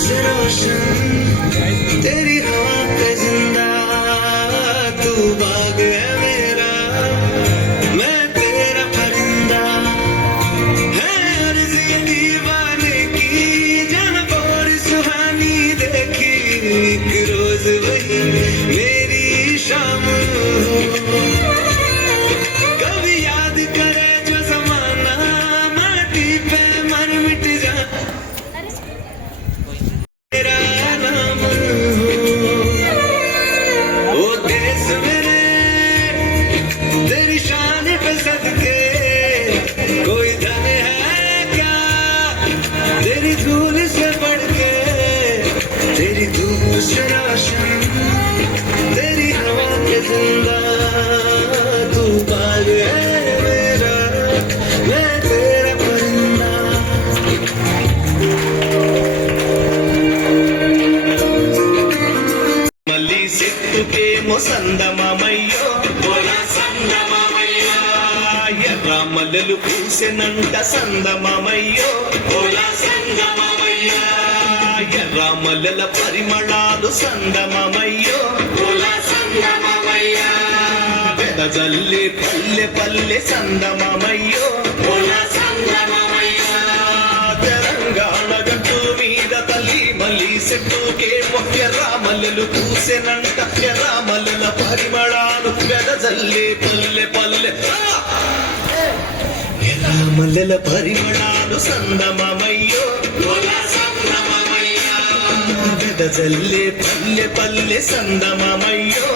से रोशन तेरी हवा पे जिंदा तू बाग है मेरा मैं तेरा परिंदा है अर्ज़ ये दीवाने की जहाँ और सुहानी देखी एक रोज वही मेरी शाम कभी याद करे जो जमाना माटी पे मर मिट जा तेरा नाम ओ देश मेरे तेरी शान पे सदके कोई धन है क्या तेरी धूल से बढ़ के तेरी धूप से रोशन तेरी हवा के जिंदा तू बाग है मेरा मैं तेरा परिंदा మళ్ళీ సిక్కుకేమో సందమామయ్యో ఎర్ర మల్లెలు పూసెనంట సందమామయ్యో ఎర్ర మల్లెల పరిమళాలు సందమామయ్యో వెదజల్లి పల్లె పల్లె సందమామయ్యో తెలంగాణ గట్టు మీద తల్లి మళ్ళీ చెట్టుకే ఎర్ర మల్లెలు పూసెనంట ఎర్ర మల్లెల పరిమళాలు వెదజల్లి పల్లె పల్లె ఎర్ర మల్లెల పరిమళాలు సందమామయ్యో వెదజల్లి పల్లె పల్లె సందమామయ్యో